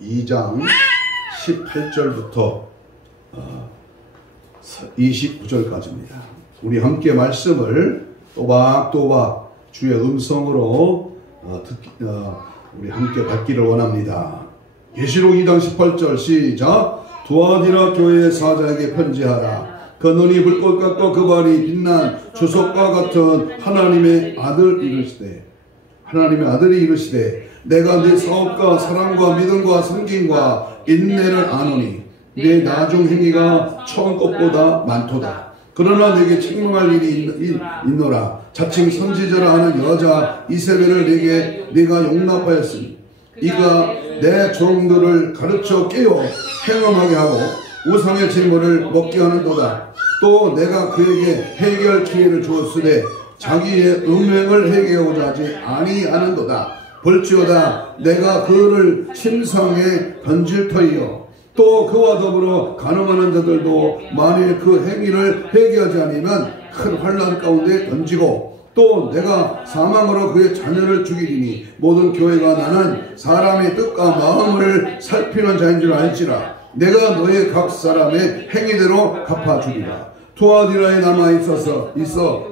2장 18절부터 29절까지입니다. 우리 함께 말씀을 또박또박 주의 음성으로 우리 함께 받기를 원합니다. 계시록 2장 18절 시작. 두아디라 교회의 사자에게 편지하라. 그 눈이 불꽃 같고 그 발이 빛난 주석과 같은 하나님의 아들이 이르시되 내가 네 사업과 사랑과 믿음과 섬김과 인내를 아노니 네 나중 행위가 처음 것보다 많도다. 그러나 내게 책망할 일이 있노라. 자칭 선지자라 하는 여자 이세벨을 네가 용납하였으니 이가 내 종들을 가르쳐 깨워 행음하게 하고 우상의 제물을 먹게 하는도다. 또 내가 그에게 해결 기회를 주었으되 자기의 음행을 해결하고자 하지 아니하는도다. 볼지어다 내가 그를 침상에 던질 터이요 또 그와 더불어 간음하는 자들도 만일 그 행위를 회개하지 않으면 큰 환난 가운데 던지고 또 내가 사망으로 그의 자녀를 죽이리니 모든 교회가 나는 사람의 뜻과 마음을 살피는 자인 줄 알지라. 내가 너의 각 사람의 행위대로 갚아주리라. 투아디라에 남아있어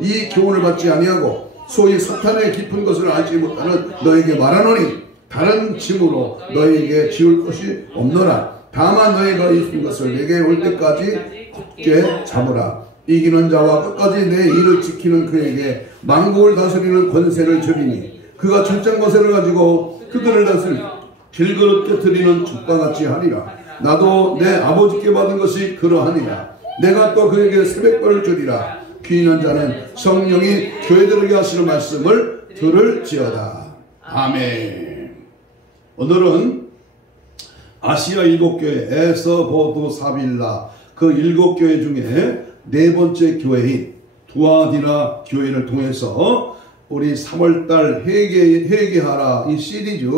이 교훈을 받지 아니하고 소위 사탄의 깊은 것을 알지 못하는 너에게 말하노니 다른 짐으로 너에게 지울 것이 없노라. 다만 너희가 있은 것을 내게 올 때까지 굳게 잡으라. 이기는 자와 끝까지 내 일을 지키는 그에게 만국을 다스리는 권세를 주리니 그가 철장 권세를 가지고 그들을 다스리고 길그릇 깨트리는 죽과같이 하리라. 나도 내 아버지께 받은 것이 그러하니라. 내가 또 그에게 새벽벌을 주리라. 귀 있는 자는 성령이 교회들에게 하시는 말씀을 들을지어다. 아멘. 오늘은 아시아 7교회 에서 보도 사빌라 그 7교회 중에 네 번째 교회인 두아디라 교회를 통해서 우리 3월달 회개하라 이 시리즈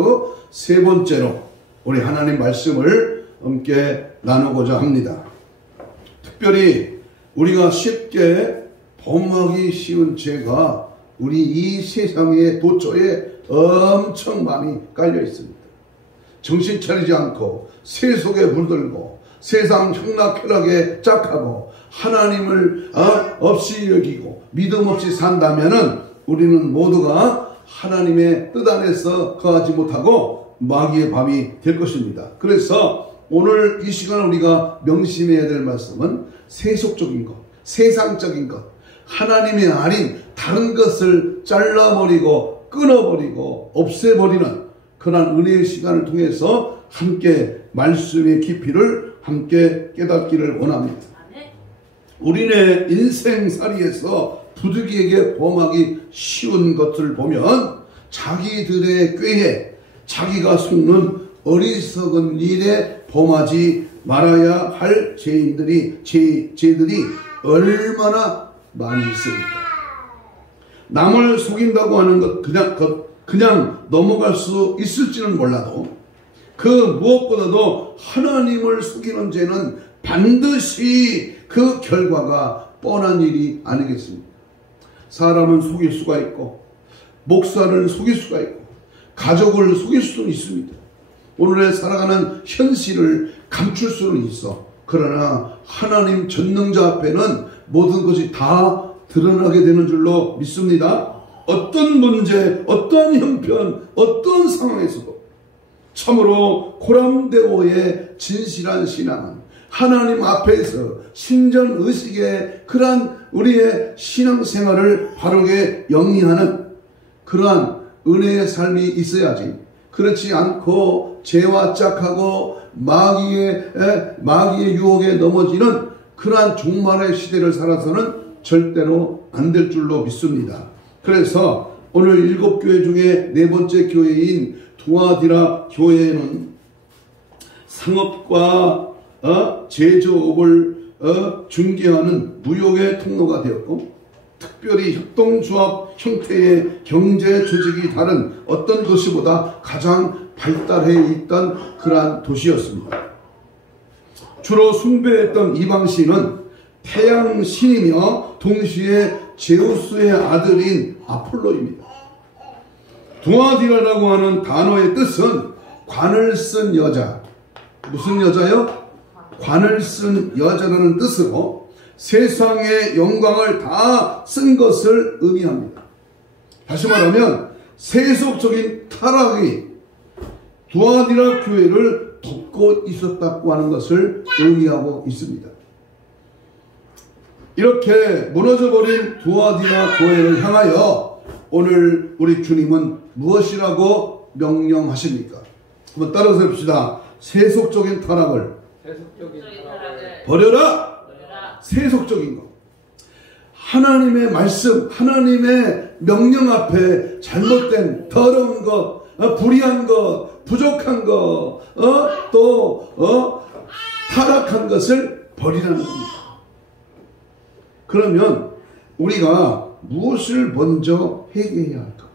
세 번째로 우리 하나님 말씀을 함께 나누고자 합니다. 특별히 우리가 쉽게 범하기 쉬운 죄가 우리 이 세상의 도처에 엄청 많이 깔려 있습니다. 정신 차리지 않고 세속에 물들고 세상 흉락혈락에 짝하고 하나님을 없이 여기고 믿음 없이 산다면은 우리는 모두가 하나님의 뜻 안에서 거하지 못하고 마귀의 밤이 될 것입니다. 그래서 오늘 이 시간 우리가 명심해야 될 말씀은 세속적인 것, 세상적인 것, 하나님이 아닌 다른 것을 잘라버리고 끊어버리고 없애버리는 그런 은혜의 시간을 통해서 함께 말씀의 깊이를 함께 깨닫기를 원합니다. 우리네 인생살이에서 부득이에게 범하기 쉬운 것을 보면 자기들의 꾀에 자기가 속는 어리석은 일에 범하지 말아야 할 죄들이 얼마나 많이 있습니까? 남을 속인다고 하는 것 그냥 넘어갈 수 있을지는 몰라도 그 무엇보다도 하나님을 속이는 죄는 반드시 그 결과가 뻔한 일이 아니겠습니까? 사람은 속일 수가 있고 목사를 속일 수가 있고 가족을 속일 수는 있습니다. 오늘의 살아가는 현실을 감출 수는 있어. 그러나 하나님 전능자 앞에는 모든 것이 다 드러나게 되는 줄로 믿습니다. 어떤 문제, 어떤 형편, 어떤 상황에서도 참으로 고람대오의 진실한 신앙은 하나님 앞에서 신전의식의 그러한 우리의 신앙생활을 바르게 영위하는 그러한 은혜의 삶이 있어야지. 그렇지 않고 죄와 짝하고 마귀의 유혹에 넘어지는 그러한 종말의 시대를 살아서는 절대로 안 될 줄로 믿습니다. 그래서 오늘 7교회 중에 네 번째 교회인 두아디라 교회는 상업과 제조업을 중개하는 무역의 통로가 되었고 특별히 협동조합 형태의 경제 조직이 다른 어떤 도시보다 가장 발달해 있던 그러한 도시였습니다. 주로 숭배했던 이방신은 태양신이며 동시에 제우스의 아들인 아폴로입니다. 두아디라라고 하는 단어의 뜻은 관을 쓴 여자. 무슨 여자요? 관을 쓴 여자라는 뜻으로 세상의 영광을 다 쓴 것을 의미합니다. 다시 말하면 세속적인 타락이 두아디라 교회를 덮고 있었다고 하는 것을 의미하고 있습니다. 이렇게 무너져버린 두아디라 교회를 향하여 오늘 우리 주님은 무엇이라고 명령하십니까? 한번 따라서 해봅시다. 세속적인 타락을 버려라. 세속적인 것. 하나님의 말씀, 하나님의 명령 앞에 잘못된 더러운 것, 불의한 것, 부족한 것, 타락한 것을 버리라는 겁니다. 그러면 우리가 무엇을 먼저 해결해야 할까?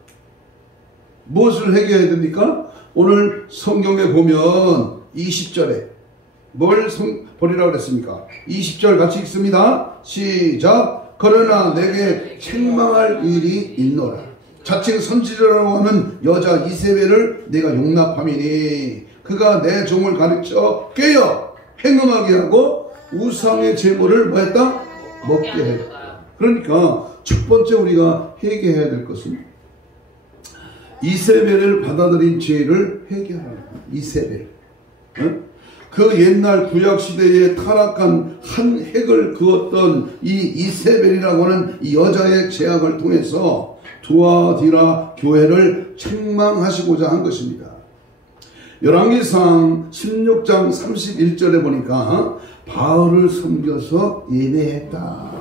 무엇을 해결해야 됩니까? 오늘 성경에 보면 20절에 뭘 버리라고 그랬습니까? 20절 같이 읽습니다. 시작. 그러나 내게 책망할 일이 있노라. 자칭 선지자라고 하는 여자 이세벨을 내가 용납함이니 그가 내 종을 가르쳐 깨어 행음하게 하고 우상의 제물을 뭐 했다? 먹게 했다. 그러니까 첫 번째 우리가 회개해야 될 것은 이세벨을 받아들인 죄를 회개하는 거예요. 이세벨. 그 옛날 구약시대에 타락한 한 핵을 그었던 이 이세벨이라고 하는 이 여자의 죄악을 통해서 두아디라 교회를 책망하시고자 한 것입니다. 열왕기상 16장 31절에 보니까 바알을 섬겨서 예배했다.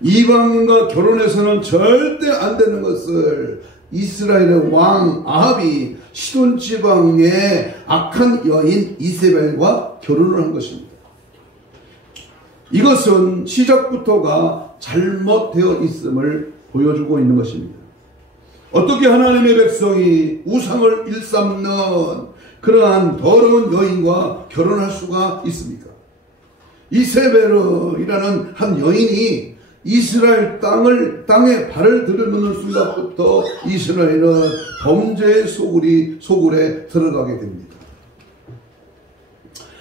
이방인과 결혼해서는 절대 안 되는 것을 이스라엘의 왕 아합이 시돈 지방의 악한 여인 이세벨과 결혼을 한 것입니다. 이것은 시작부터가 잘못되어 있음을 보여주고 있는 것입니다. 어떻게 하나님의 백성이 우상을 일삼는 그러한 더러운 여인과 결혼할 수가 있습니까? 이세벨이라는 한 여인이 이스라엘 땅에 발을 들여놓는 순간부터 이스라엘은 범죄의 소굴에 들어가게 됩니다.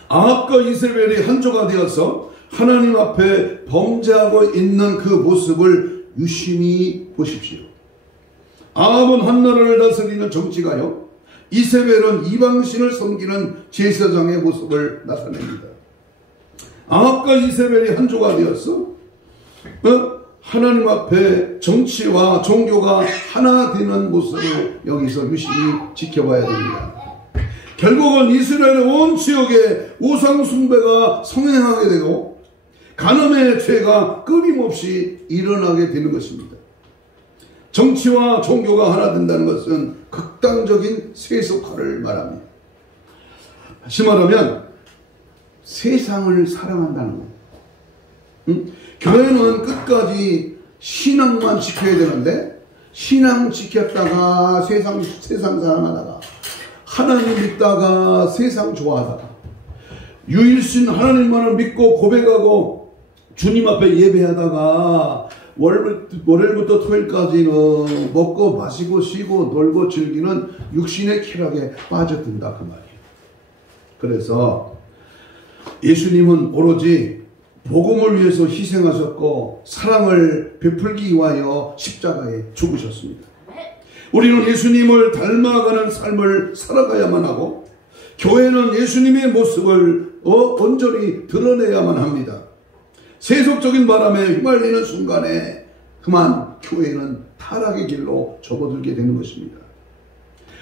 아합과 이세벨이 한조가 되어서 하나님 앞에 범죄하고 있는 그 모습을 유심히 보십시오. 아합은 한 나라를 다스리는 정치가요, 이세벨은 이방신을 섬기는 제사장의 모습을 나타냅니다. 아합과 이세벨이 한조가 되었어 하나님 앞에 정치와 종교가 하나 되는 모습을 여기서 유심히 지켜봐야 됩니다. 결국은 이스라엘의 온 지역에 우상 숭배가 성행하게 되고 간음의 죄가 끊임없이 일어나게 되는 것입니다. 정치와 종교가 하나 된다는 것은 극단적인 세속화를 말합니다. 다시 말하면 세상을 사랑한다는 것. 교회는 끝까지 신앙만 지켜야 되는데 신앙 지켰다가 세상 사랑하다가 하나님 믿다가 세상 좋아하다가 유일신 하나님만을 믿고 고백하고 주님 앞에 예배하다가 월요일부터 토요일까지는 먹고 마시고 쉬고 놀고 즐기는 육신의 쾌락에 빠져든다 그 말이에요. 그래서 예수님은 오로지 복음을 위해서 희생하셨고 사랑을 베풀기 위하여 십자가에 죽으셨습니다. 우리는 예수님을 닮아가는 삶을 살아가야만 하고 교회는 예수님의 모습을 온전히 드러내야만 합니다. 세속적인 바람에 휘말리는 순간에 그만 교회는 타락의 길로 접어들게 되는 것입니다.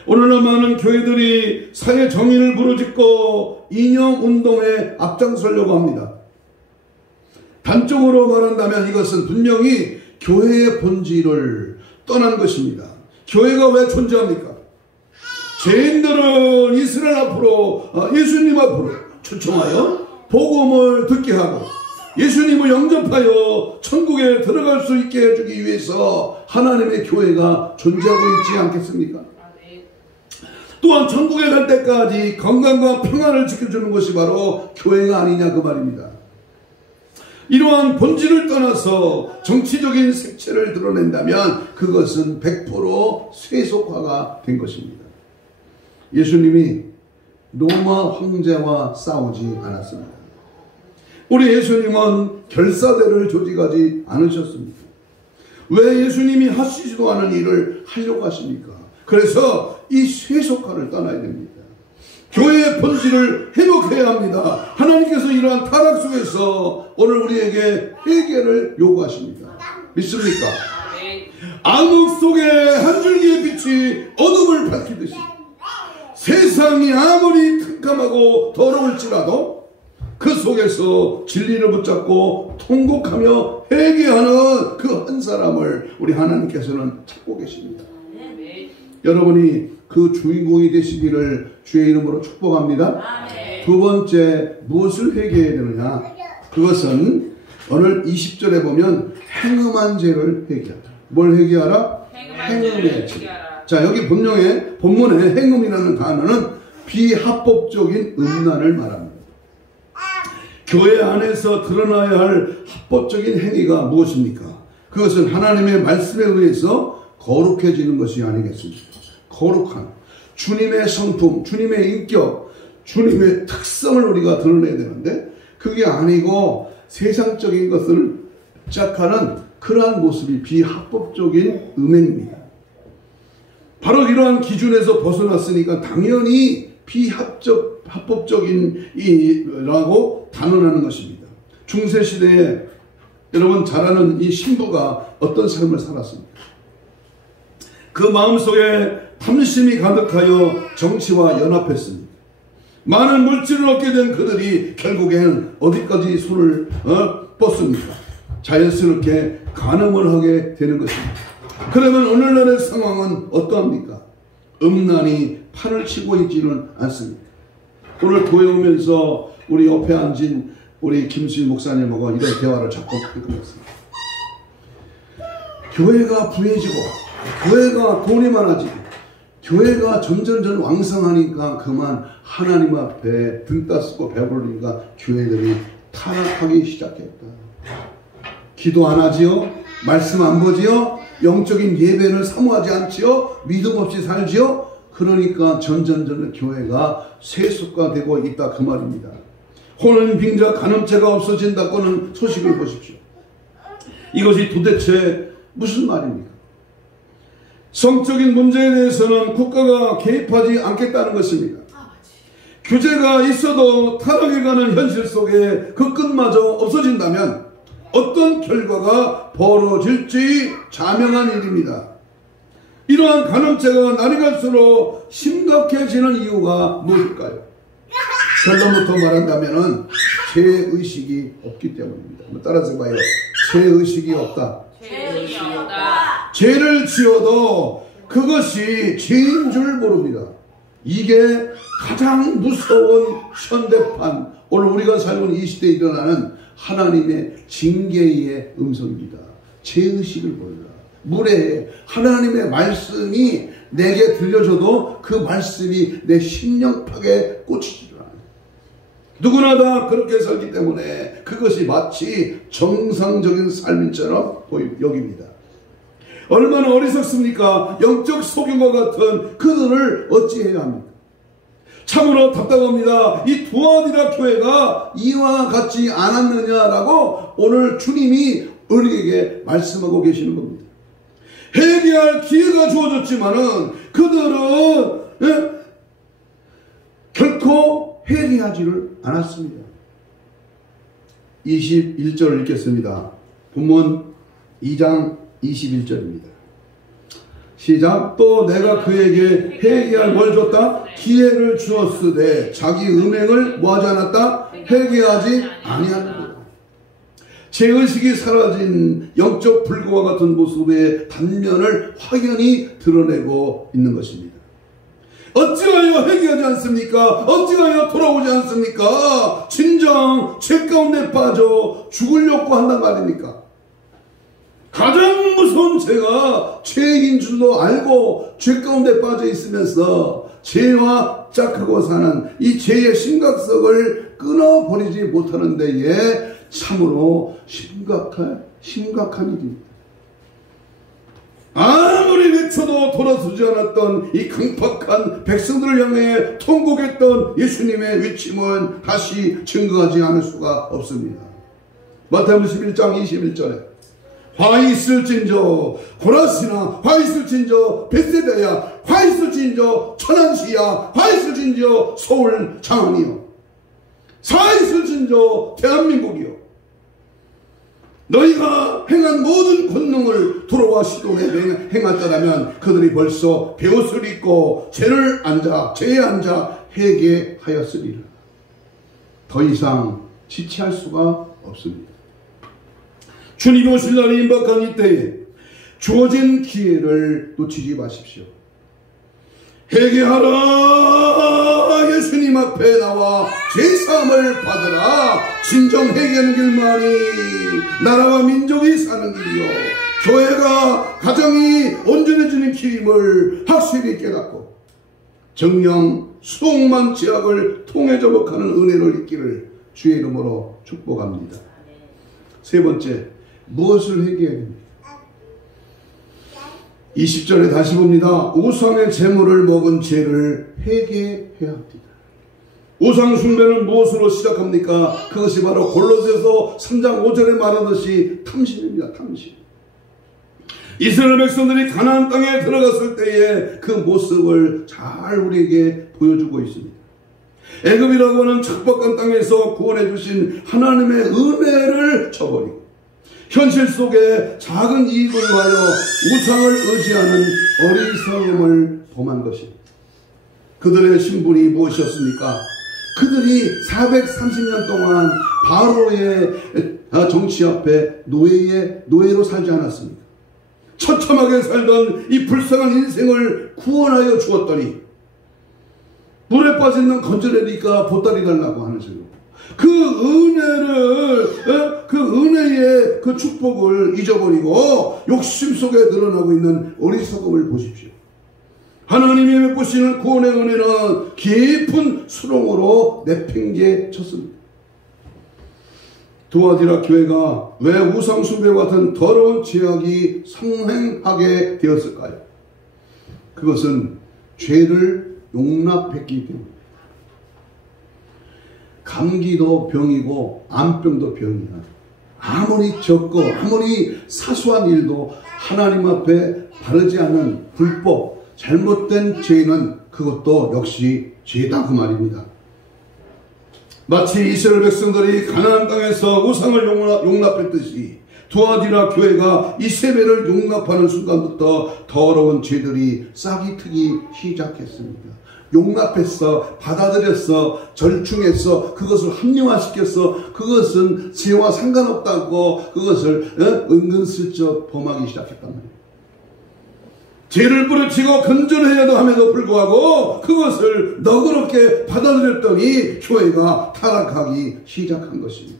오늘날 많은 교회들이 사회 정의를 부르짖고 이념운동에 앞장서려고 합니다. 단적으로 말한다면 이것은 분명히 교회의 본질을 떠난 것입니다. 교회가 왜 존재합니까? 죄인들은 이스라엘 앞으로 예수님 앞으로 초청하여 복음을 듣게 하고 예수님을 영접하여 천국에 들어갈 수 있게 해주기 위해서 하나님의 교회가 존재하고 있지 않겠습니까? 또한 천국에 갈 때까지 건강과 평안을 지켜주는 것이 바로 교회가 아니냐 그 말입니다. 이러한 본질을 떠나서 정치적인 색채를 드러낸다면 그것은 100% 세속화가 된 것입니다. 예수님이 로마 황제와 싸우지 않았습니다. 우리 예수님은 결사대를 조직하지 않으셨습니다. 왜 예수님이 하시지도 않은 일을 하려고 하십니까? 그래서 이 세속화를 떠나야 됩니다. 교회의 본질을 회복해야 합니다. 하나님께서 이러한 타락 속에서 오늘 우리에게 회개를 요구하십니다. 믿습니까? 암흑 속에 한 줄기의 빛이 어둠을 밝히듯이 세상이 아무리 캄캄하고 더러울지라도 그 속에서 진리를 붙잡고 통곡하며 회개하는 그 한 사람을 우리 하나님께서는 찾고 계십니다. 여러분이 그 주인공이 되시기를 주의 이름으로 축복합니다. 두 번째, 무엇을 회개해야 되느냐? 그것은 오늘 20절에 보면 행음한 죄를 회개하라. 뭘 회개하라? 행음의 죄. 자, 여기 본문에 행음이라는 단어는 비합법적인 음란을 말합니다. 교회 안에서 드러나야 할 합법적인 행위가 무엇입니까? 그것은 하나님의 말씀에 의해서 거룩해지는 것이 아니겠습니까? 거룩한 주님의 성품, 주님의 인격, 주님의 특성을 우리가 드러내야 되는데 그게 아니고 세상적인 것을 짝하는 그러한 모습이 비합법적인 음행입니다. 바로 이러한 기준에서 벗어났으니까 당연히 비합법적인 이라고 단언하는 것입니다. 중세시대에 여러분 잘 아는 이 신부가 어떤 삶을 살았습니까? 그 마음속에 탐심이 가득하여 정치와 연합했습니다. 많은 물질을 얻게 된 그들이 결국에는 어디까지 손을 뻗습니까? 자연스럽게 간음을 하게 되는 것입니다. 그러면 오늘날의 상황은 어떠합니까? 음란이 판을 치고 있지는 않습니다. 오늘 교회 오면서 우리 옆에 앉은 우리 김수희 목사님하고 이런 대화를 자꾸 하고 있습니다. 교회가 부해지고 교회가 돈이 많아지고 교회가 점점 왕성하니까 그만 하나님 앞에 등 따스고 배부르니까 교회들이 타락하기 시작했다. 기도 안 하지요? 말씀 안 보지요? 영적인 예배를 사모하지 않지요? 믿음 없이 살지요? 그러니까 점점 교회가 세속화되고 있다 그 말입니다. 혼인, 빙자, 간음죄가 없어진다고는 소식을 보십시오. 이것이 도대체 무슨 말입니까? 성적인 문제에 대해서는 국가가 개입하지 않겠다는 것입니다. 규제가 있어도 타락해가는 현실 속에 그 끝마저 없어진다면 어떤 결과가 벌어질지 자명한 일입니다. 이러한 간음죄가 날이 갈수록 심각해지는 이유가 무엇일까요? 결론부터 말한다면 죄의식이 없기 때문입니다. 따라서 봐요. 죄의식이 없다. 죄를 지어도 그것이 죄인 줄 모릅니다. 이게 가장 무서운 현대판, 오늘 우리가 살고 있는 이 시대에 일어나는 하나님의 징계의 음성입니다. 죄의식을 몰라. 무례해. 하나님의 말씀이 내게 들려줘도 그 말씀이 내 심령팍에 꽂히지를 않아요. 누구나 다 그렇게 살기 때문에 그것이 마치 정상적인 삶인처럼 여깁니다. 얼마나 어리석습니까? 영적 소경과 같은 그들을 어찌해야 합니까? 참으로 답답합니다. 이 두아디라 교회가 이와 같지 않았느냐라고 오늘 주님이 우리에게 말씀하고 계시는 겁니다. 회개할 기회가 주어졌지만은 그들은 결코 회개하지를 않았습니다. 21절을 읽겠습니다. 본문 2장 21절입니다. 시작. 또 내가 그에게 회개할 뭘 줬다? 기회를 주었으되 자기 음행을 뭐하지 않았다? 회개하지 아니하는다. 죄의식이 사라진 영적 불구와 같은 모습의 단면을 확연히 드러내고 있는 것입니다. 어찌하여 회개하지 않습니까? 어찌하여 돌아오지 않습니까? 진정 죄 가운데 빠져 죽으려고 한단 말입니까? 가장 무서운 죄가 죄인 줄도 알고 죄 가운데 빠져 있으면서 죄와 짝하고 사는 이 죄의 심각성을 끊어버리지 못하는 데에 참으로 심각한 일입니다. 아무리 외쳐도 돌아서지 않았던 이 강팍한 백성들을 향해 통곡했던 예수님의 외침은 다시 증거하지 않을 수가 없습니다. 마태복음 11장 21절에 화 있을진저 고라시나, 화 있을진저 벳세다야, 화 있을진저 천안시야, 화 있을진저 서울 장안이요, 화 있을진저 대한민국이요. 너희가 행한 모든 권능을 두로와 시돈에 행하였더라면 그들이 벌써 베옷을 입고 죄에 앉아 회개하였으리라. 더 이상 지체할 수가 없습니다. 주님 오실 날이 임박한 이때에 주어진 기회를 놓치지 마십시오. 회개하라. 예수님 앞에 나와 죄사함을 받으라. 진정 회개하는 길만이 나라와 민족이 사는 길이요, 교회가 가정이 온전해지는 길임을 확실히 깨닫고 정령 수억만 죄악을 통해 저복하는 은혜를 입기를 주의 이름으로 축복합니다. 세 번째, 무엇을 회개해야 됩니까? 20절에 다시 봅니다. 우상의 재물을 먹은 죄를 회개해야 합니다. 우상 숭배는 무엇으로 시작합니까? 그것이 바로 골로새서 3장 5절에 말하듯이 탐심입니다. 탐심. 이스라엘 백성들이 가나안 땅에 들어갔을 때의 그 모습을 잘 우리에게 보여주고 있습니다. 애굽이라고 하는 척박한 땅에서 구원해 주신 하나님의 은혜를 저버리고 현실 속에 작은 이익을 위하여 우상을 의지하는 어리석음을 범한 것입니다. 그들의 신분이 무엇이었습니까? 그들이 430년 동안 바로의 정치 앞에 노예로 살지 않았습니까? 처참하게 살던 이 불쌍한 인생을 구원하여 주었더니 물에 빠진 놈 건져내니까 보따리 달라고 하는 식으로 그 은혜의 그 축복을 잊어버리고 욕심 속에 늘어나고 있는 어리석음을 보십시오. 하나님이 베푸시는 구원의 은혜는 깊은 수렁으로 내팽개 쳤습니다. 두아디라 교회가 왜 우상 숭배와 같은 더러운 죄악이 성행하게 되었을까요? 그것은 죄를 용납했기 때문입니다. 감기도 병이고 암병도 병이야. 아무리 적고 아무리 사소한 일도 하나님 앞에 바르지 않은 불법, 잘못된 죄는 그것도 역시 죄다 그 말입니다. 마치 이스라엘 백성들이 가나안 땅에서 우상을 용납했듯이 두아디라 교회가 이세벨을 용납하는 순간부터 더러운 죄들이 싹이 트기 시작했습니다. 용납했어, 받아들였어, 절충했어, 그것을 합리화시켰어, 그것은 죄와 상관없다고 그것을 은근슬쩍 범하기 시작했단 말이에요. 죄를 부르치고 건전해야 함에도 불구하고 그것을 너그럽게 받아들였더니 교회가 타락하기 시작한 것입니다.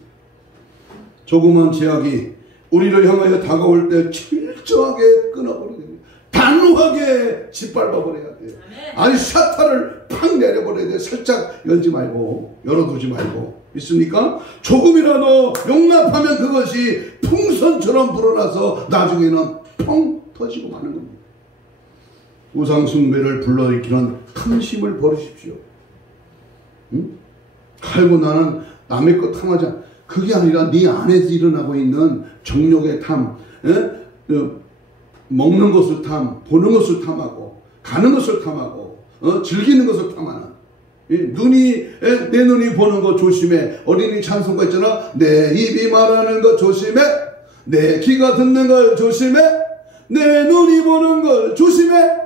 조그만 죄악이 우리를 향하여 다가올 때 철저하게 끊어버려야 됩니다. 단호하게 짓밟아버려야 돼요. 아니 샤타를 팍 내려버려야 돼요. 살짝 열지 말고 열어두지 말고. 있습니까? 조금이라도 용납하면 그것이 풍선처럼 불어나서 나중에는 펑 터지고 마는 겁니다. 우상숭배를 불러일으키는 탐심을 버리십시오. 응? 칼고 나는 남의 것 탐하지 않아. 그게 아니라 네 안에서 일어나고 있는 정욕의 탐, 먹는 것을 탐, 보는 것을 탐하고 가는 것을 탐하고 즐기는 것을 탐하는 내 눈이 보는 것 조심해. 어린이 찬송가 있잖아. 내 입이 말하는 것 조심해. 내 귀가 듣는 걸 조심해. 내 눈이 보는 걸 조심해.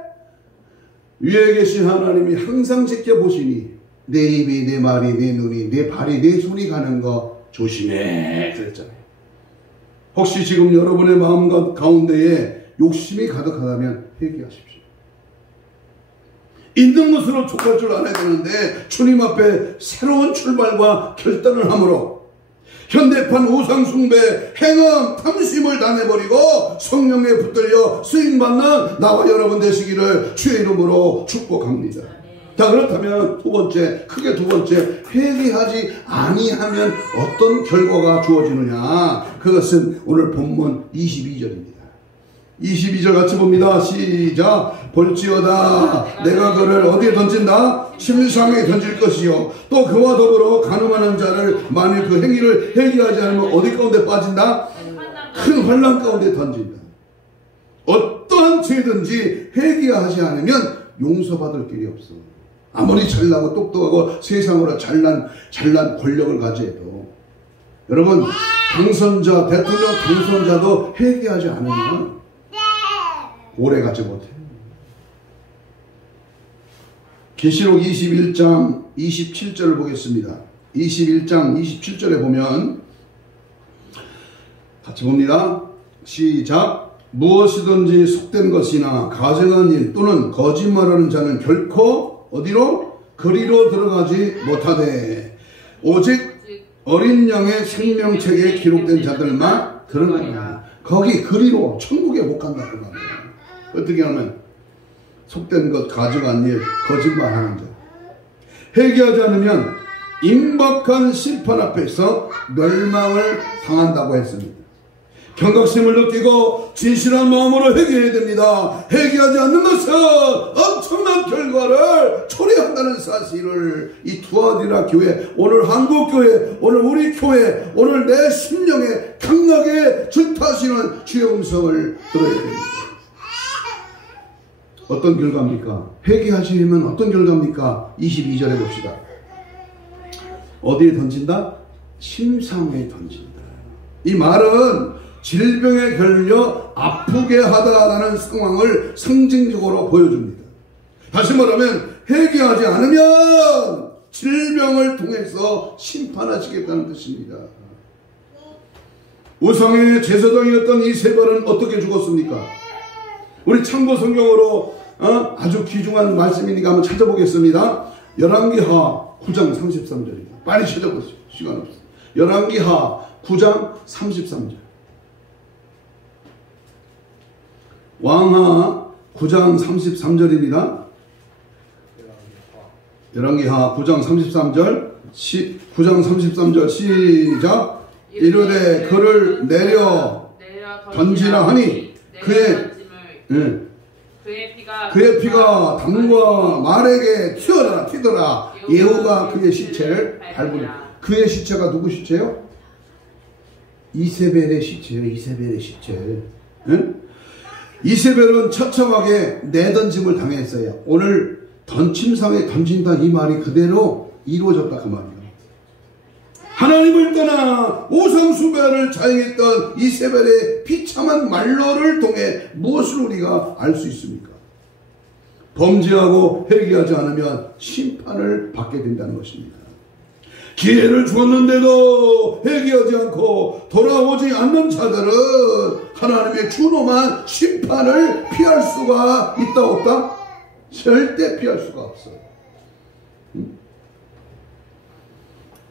위에 계신 하나님이 항상 지켜보시니 내 입이, 내 말이, 내 눈이, 내 발이, 내 손이 가는 거 조심해 그랬잖아요. 혹시 지금 여러분의 마음 가운데에 욕심이 가득하다면 회개하십시오. 있는 것으로 족할 줄 알아야 되는데 주님 앞에 새로운 출발과 결단을 함으로 현대판 우상숭배, 행음, 탐심을 다 내버리고 성령에 붙들려 쓰임받는 나와 여러분 되시기를 주의 이름으로 축복합니다. 자, 그렇다면 크게 두 번째, 회개하지 아니하면 어떤 결과가 주어지느냐. 그것은 오늘 본문 22절입니다. 22절 같이 봅니다. 시작. 볼지어다 내가 그를 어디에 던진다? 침상에 던질 것이요 또 그와 더불어 간음하는 자를 만일 그 행위를 회개하지 않으면 어디 가운데 빠진다? 큰 환난 가운데 던진다. 어떠한 죄든지 회개하지 않으면 용서받을 길이 없어. 아무리 잘나고 똑똑하고 세상으로 잘난 권력을 가지해도 여러분 당선자 대통령 당선자도 회개하지 않으면 오래 가지 못해요. 계시록 21장 27절을 보겠습니다. 21장 27절에 보면 같이 봅니다. 시작. 무엇이든지 속된 것이나 가증한 일 또는 거짓말하는 자는 결코 어디로? 그리로 들어가지 못하되 오직 어린 양의 생명책에 기록된 자들만 들어가니라. 거기 그리로 천국에 못 간다는 말이에요. 어떻게 하면 속된 것, 가증한 일, 거짓말하는 자. 회개하지 않으면 임박한 심판 앞에서 멸망을 당한다고 했습니다. 경각심을 느끼고 진실한 마음으로 회개해야 됩니다. 회개하지 않는 것은 엄청난 결과를 초래한다는 사실을 이 두아디라 교회, 오늘 한국교회, 오늘 우리 교회, 오늘 내 심령에 강하게 줄타시는 주의 음성을 들어야 됩니다. 어떤 결과입니까? 회개하시면 어떤 결과입니까? 22절에 봅시다. 어디에 던진다? 침상에 던진다. 이 말은 질병에 걸려 아프게 하다라는 상황을 상징적으로 보여줍니다. 다시 말하면 회개하지 않으면 질병을 통해서 심판하시겠다는 뜻입니다. 우상의 제사장이었던 이세벨은 어떻게 죽었습니까? 우리 참고 성경으로 아주 귀중한 말씀이니까 한번 찾아보겠습니다. 열왕기하 9장 33절입니다. 빨리 찾아보세요. 시간 없어요. 열왕기하 9장 33절. 왕하 9장 33절입니다. 열왕기하 9장 33절 9장 33절 시작. 이르되 그를 내려 던지라 하니 그의 피가 담과 말에게 튀더라. 예후가 그의 시체를 밟으니. 그의 시체가 누구 시체요? 이세벨의 시체예요. 이세벨의 시체. 응? 이세벨은 처참하게 내던짐을 당했어요. 오늘 침상에 던진다 이 말이 그대로 이루어졌다 그 말이에요. 하나님을 떠나 우상숭배를 자행했던 이세벨의 비참한 말로를 통해 무엇을 우리가 알 수 있습니까? 범죄하고 회개하지 않으면 심판을 받게 된다는 것입니다. 기회를 주었는데도 회개하지 않고 돌아오지 않는 자들은 하나님의 준엄한 심판을 피할 수가 있다 없다? 절대 피할 수가 없어요.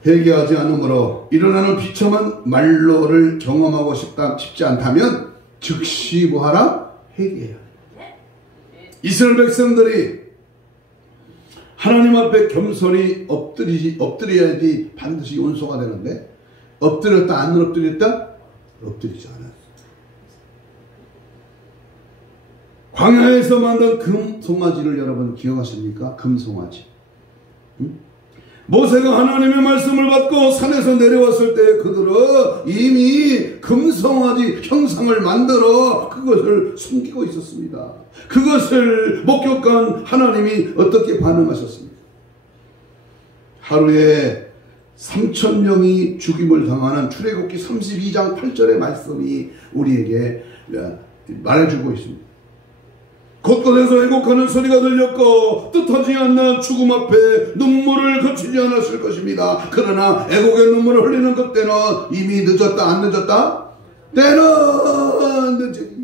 회개하지 않으므로 일어나는 비참한 말로를 경험하고 싶지 않다면 즉시 뭐하라? 회개해야 돼. 이스라엘 백성들이 하나님 앞에 겸손히 엎드려야지 반드시 용서가 되는데 엎드렸다 안 엎드렸다? 엎드리지 않았어. 광야에서 만든 금송아지를 여러분 기억하십니까? 금송아지. 응? 모세가 하나님의 말씀을 받고 산에서 내려왔을 때 그들은 이미 금송아지 형상을 만들어 그것을 숨기고 있었습니다. 그것을 목격한 하나님이 어떻게 반응하셨습니까? 하루에 3,000명이 죽임을 당하는 출애굽기 32장 8절의 말씀이 우리에게 말해주고 있습니다. 곳곳에서 애곡하는 소리가 들렸고 뜻하지 않는 죽음 앞에 눈물을 그치지 않았을 것입니다. 그러나 애곡의 눈물을 흘리는 그때는 이미 늦었다 안 늦었다? 때는 늦었다.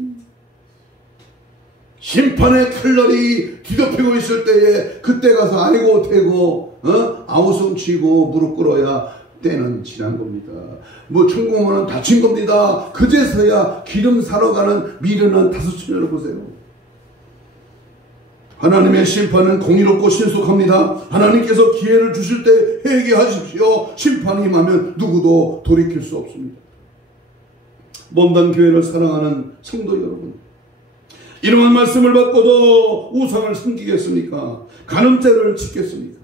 심판의 칼날이 뒤덮이고 있을 때에 그때 가서 아이고 대고 아우성 치고 무릎 꿇어야 때는 지난 겁니다. 뭐 천공은 다친 겁니다. 그제서야 기름 사러 가는 미련한 다섯처녀를 보세요. 하나님의 심판은 공의롭고 신속합니다. 하나님께서 기회를 주실 때 회개하십시오. 심판이 임하면 누구도 돌이킬 수 없습니다. 몸단 교회를 사랑하는 성도 여러분, 이러한 말씀을 받고도 우상을 섬기겠습니까? 간음죄를 짓겠습니까?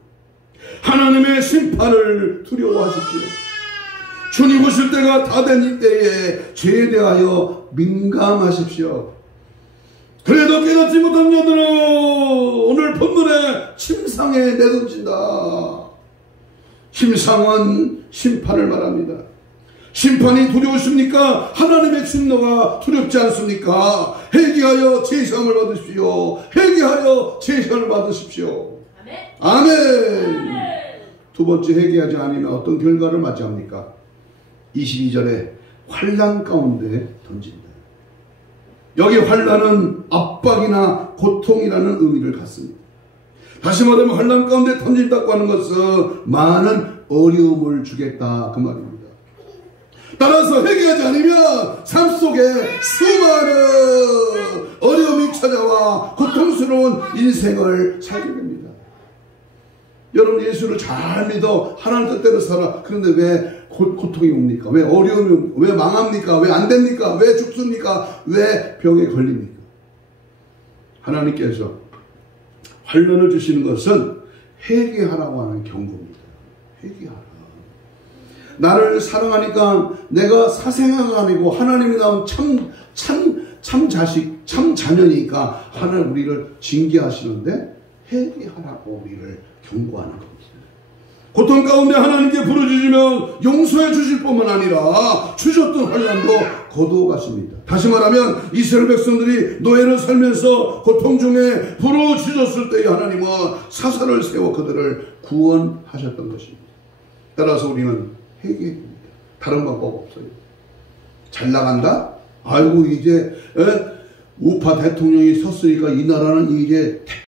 하나님의 심판을 두려워하십시오. 주님 오실 때가 다 된 이때에 죄에 대하여 민감하십시오. 그래도 깨닫지 못한 자들은 오늘 본문에 침상에 내던진다. 침상은 심판을 말합니다. 심판이 두려우십니까? 하나님의 진노가 두렵지 않습니까? 회개하여 제사함을 받으십시오. 회개하여 제사를 받으십시오. 아멘. 두 번째, 회개하지 않으면 어떤 결과를 맞이합니까? 22절에 환난 가운데 던진다. 여기 환난은 압박이나 고통이라는 의미를 갖습니다. 다시 말하면 환난 가운데 던진다고 하는 것은 많은 어려움을 주겠다 그 말입니다. 따라서 회개하지 않으면 삶 속에 수많은 어려움이 찾아와 고통스러운 인생을 살게 됩니다. 여러분, 예수를 잘 믿어 하나님 뜻대로 살아. 그런데 왜 고통이 옵니까? 왜 어려움이, 왜 망합니까? 왜 안 됩니까? 왜 죽습니까? 왜 병에 걸립니까? 하나님께서 환난을 주시는 것은 회개하라고 하는 경고입니다. 회개하라. 나를 사랑하니까 내가 사생아가 아니고 하나님이 낳은 참 자식, 참 자녀니까 하나님 우리를 징계하시는데 회개하라고 우리를 경고하는 겁니다. 고통 가운데 하나님께 부르짖으면 용서해 주실 뿐만 아니라 주셨던 환난도 거두어 가십니다. 다시 말하면 이스라엘 백성들이 노예를 살면서 고통 중에 부르짖었을 때에 하나님은 사사를 세워 그들을 구원하셨던 것입니다. 따라서 우리는 회개해야 됩니다. 다른 방법 없어요. 잘 나간다? 아이고 이제 우파 대통령이 섰으니까 이 나라는 이제